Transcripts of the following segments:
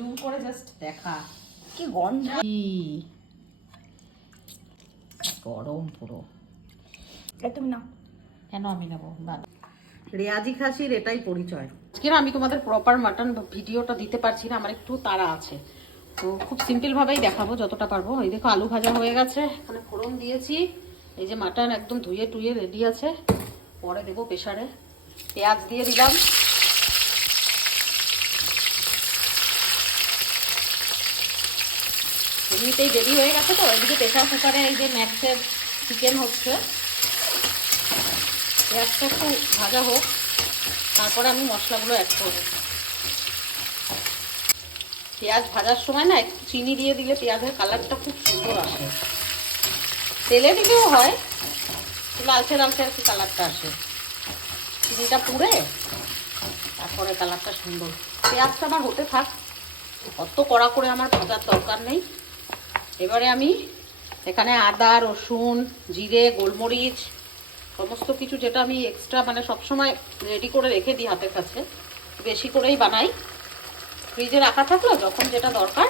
Zoom করে just দেখা কি গন্ধ, গরম পুরো। তুমি না কেন আমি নেবো? রেয়াজি খাসির এটাই পরিচয়। আজকে না আমি তোমাদের প্রপার মাটন ভিডিওটা দিতে পারছি না, আমার একটু তাড়া আছে, তো খুব সিম্পল ভাবেই দেখাবো যতটা পারবো। এই দেখো আলু ভাজা হয়ে গেছে, এখানে ফোড়ন দিয়েছি, এই যে মাটন একদম ধুয়ে টুয়ে রেডি আছে, পরে দেবো প্রেসারে। পেঁয়াজ দিয়ে দিলাম, এমনিতেই রেডি হয়ে গেছে। তো এদিকে প্রেসার কুকারে এই যে ম্যাক্সের চিকেন হচ্ছে, পেঁয়াজটা একটু ভাজা হোক, তারপরে আমি মশলাগুলো অ্যাড করবো। পেঁয়াজ ভাজার সময় না একটু চিনি দিয়ে দিলে পেঁয়াজের কালারটা খুব সুন্দর আসে, তেলে দিলেও হয়, লালচে লালচে আর কি কালারটা আসে। চিনিটা পুড়ে তারপরে কালারটা সুন্দর। পেঁয়াজটা আমার হতে থাক, অত কড়া করে আমার ভাজার দরকার নেই। এবারে আমি এখানে আদা, রসুন, জিরে, গোলমরিচ সমস্ত কিছু, যেটা আমি এক্সট্রা মানে সবসময় রেডি করে রেখে দিই হাতের কাছে, বেশি করেই বানাই, ফ্রিজে রাখা থাকলো, যখন যেটা দরকার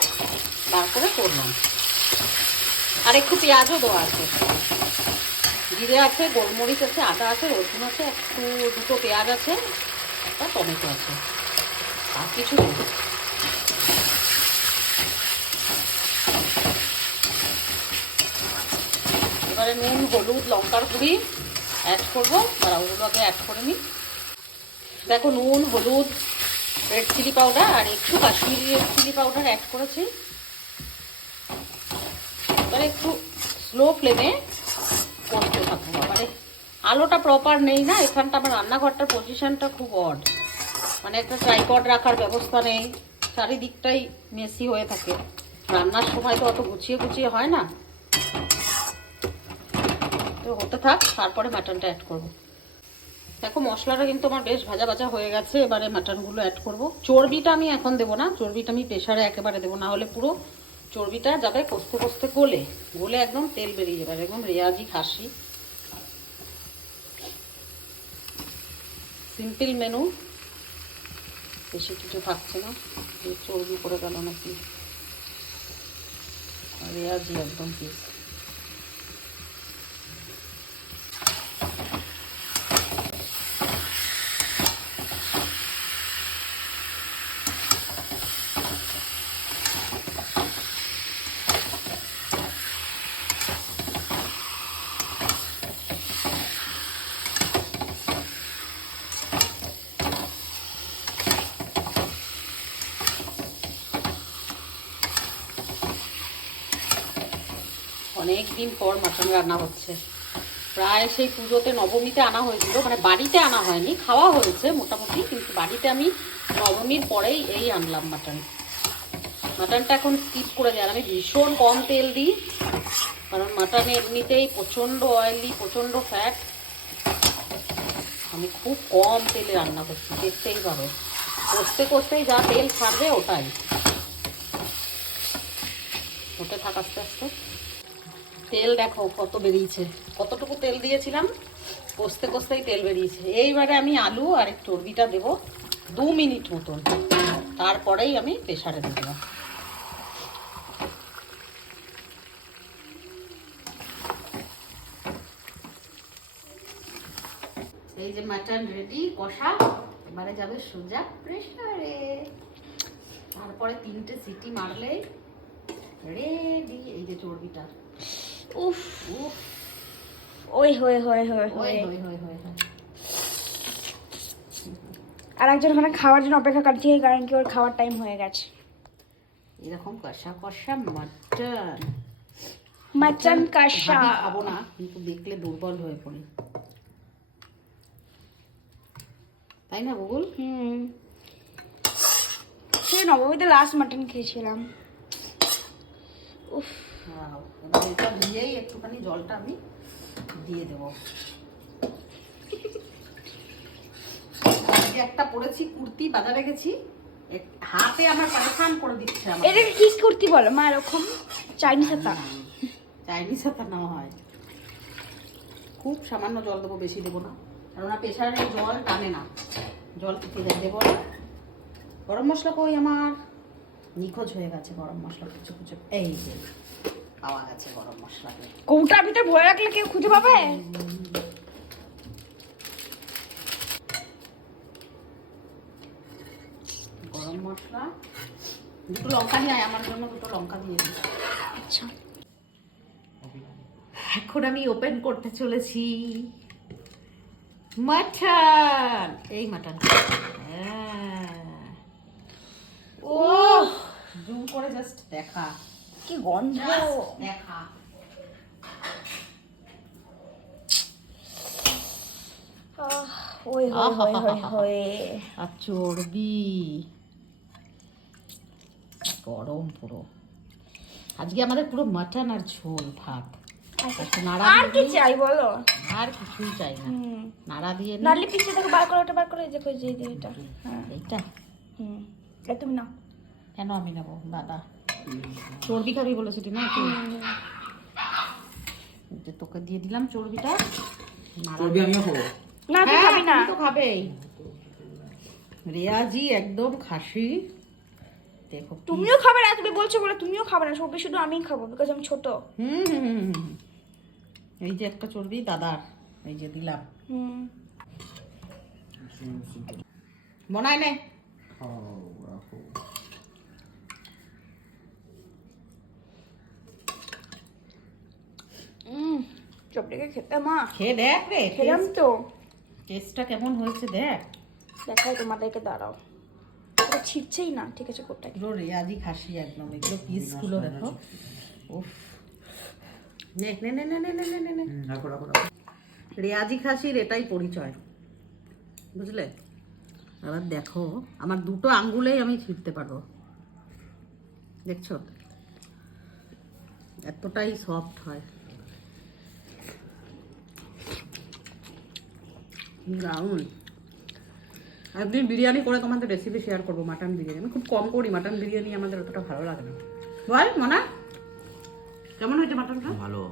বার করে করলাম। আর একটু পেঁয়াজও দেওয়া আছে, জিরে আছে, গোলমরিচ আছে, আদা আছে, রসুন আছে, একটু দুটো পেঁয়াজ আছে, একটা টমেটো আছে, আর কিছু নেই। এবারে নুন, হলুদ, লঙ্কার গুঁড়ি অ্যাড করবো, আর ওগুলো আগে অ্যাড করে নিই। দেখো নুন, হলুদ, রেড চিলি পাউডার আর একটু Kashmiri red chilli powder add করেছি। এবারে একটু স্লো ফ্লেমে করতে থাকবো। মানে আলোটা প্রপার নেই না এখানটা, আমার রান্নাঘরটার পজিশনটা খুব অড, মানে একটা ট্রাইপড রাখার ব্যবস্থা নেই, চারিদিকটাই মেসি হয়ে থাকে। রান্নার সময় তো অত গুছিয়ে গুছিয়ে হয় না, তো হতে থাক, তারপরে মাটনটা অ্যাড করবো। দেখো মশলাটা কিন্তু আমার বেশ ভাজা ভাজা হয়ে গেছে, এবারে মাটনগুলো অ্যাড করব। চর্বিটা আমি এখন দেবো না, চর্বিটা আমি প্রেসারে একেবারে দেবো, না হলে পুরো চর্বিটা যাবে কষতে কষতে গলে গলে একদম তেল বেরিয়ে যাবে, একদম রেয়াজি খাসি সিম্পল মেনু, বেশি কিছু থাকছে না। চর্বি করে গেল নাকি, রেয়াজি একদম পিস। অনেক দিন পর মাটন রান্না হচ্ছে, প্রায় সেই পুজোতে নবমীতে আনা হয়েছিল, মানে বাড়িতে আনা হয়নি, খাওয়া হয়েছে মোটামুটি, কিন্তু বাড়িতে আমি নবমীর পরেই এই আনলাম মাটন। মাটনটা এখন স্কিপ করে যায়, আর আমি ভীষণ কম তেল দিই, কারণ মাটনে এমনিতেই প্রচণ্ড অয়েলি, প্রচণ্ড ফ্যাট, আমি খুব কম তেলে রান্না করছি, দেখতেই পারো, কষতে কষতেই যা তেল ছাড়বে ওটাই হতে থাক আস্তে আস্তে। তেল দেখো কত বেরিয়েছে, কতটুকু তেল দিয়েছিলাম, কষতে কষতেই তেল বেরিয়েছে। এইবারে আমি আলু আর একটু চর্বিটা দেবো 2 মিনিট মতন, তারপরেই আমি প্রেসারে দিয়ে দেবো। এই যে মাটন রেডি কষা, এবারে যাবে সোজা প্রেসারে, তারপরে 3টে সিটি মারলেই রেডি। এই যে চর্বিটা, উফ উফ, ওই হয়ে হয়ে হয়ে হয়ে আর একজন ওখানে খাওয়ার জন্য অপেক্ষা করছে, কারণ কি ওর খাওয়ার টাইম হয়ে গেছে। এরকম কষা কষা মাটন, মাটন কষা খাবো না, কিন্তু দেখলে দুর্বল হয়ে পড়ি, তাই না গুগল? সে নবমীতে লাস্ট মাটন খেয়েছিলাম। উফ, এবার এটা ধুয়েই একটুখানি জলটা আমি দিয়ে দেবো। একটা পরেছি কুর্তি, বাজারে গেছি, হাতে আমার পারেশান করে দিচ্ছে। এটাকে কি কুর্তি বলো মা? এরকম চাইনিজ হাতা, চাইনিজ হাতা নেওয়া হয়। খুব সামান্য জল দেবো, বেশি দেবো না, কেননা প্রেশারে জল টানে না, জল টিকে যায়। দেবো না গরম মশলা, কই আমার নিখোঁজ হয়ে গেছে গরম মশলা কুচো কুচো। এই যে পাওয়া গেছে গরম মশলা। কৌটার ভিতরে ভরে রাখলে কেউ খুঁজে পাবে? গরম মশলা, দুটো লঙ্কা নিয়ে আয়, আমার জন্য দুটো লঙ্কা দিয়ে দিই। আচ্ছা, এখন আমি ওপেন করতে চলেছি মাটন। এই মাটন, ও জুম করে জাস্ট দেখা, কি গন্ধ! দেখা। ওই হয় হয় হয় হয়। আর চর্বি গরম পুরো। আজকে আমাদের পুরো মাটন আর ঝোল ভাত। একটু নাড়া আর কি দিয়ে দিই। চাই বলো? আর কিছুই চাই না, নাড়া দিয়ে নিই। নারলি পিসে দেখো, বার করে ওটা, বার করে এই দেখো, যে এটা। হ্যাঁ, এইটা এটা তুমি নাও। কেন আমি নেবো দাদা? চর্বি খাবি বলেছিলি না তুই? এই যে তোকে দিয়ে দিলাম চর্বিটা। চর্বি আমিও খাবো। না, তুই খাবি না। তুই তো খাবেই। রেয়াজি একদম খাসি। দেখো তুমিও খাবে না, তুমি বলছো বলে তুমিও খাবে না। সবই শুধু আমিই খাবো, বিকজ আমি ছোট। এই যে একটা চর্বি দাদার, এই যে দিলাম। বনাই নে। চপড়িকে খেতে মা খেয়ে দেখ রে, খেলাম তো। টেস্টটা কেমন হয়েছে দেখ। দেখাই তোমাদেরকে, দাঁড়াও। এটা ছিটছেই না, ঠিক আছে কোটটা। পুরো রেয়াজি খাসি একদম। এগুলো পিসগুলো দেখো। উফ, নে নে নে নে নে নে নে নে। রাখো রাখো রাখো। রেয়াজি খাসির এটাই পরিচয়, বুঝলে? এবার দেখো, আমার দুটো আঙ্গুলেই আমি ছিঁড়তে পারবো, দেখছো? এতটাই সফট হয়। দারুণ। একদিন বিরিয়ানি করে তোমাদের রেসিপি শেয়ার করবো, মাটন বিরিয়ানি। আমি খুব কম করি মাটন বিরিয়ানি, আমাদের অতটা ভালো লাগে না। বল মনা, কেমন হয়েছে মাটনটা? ভালো।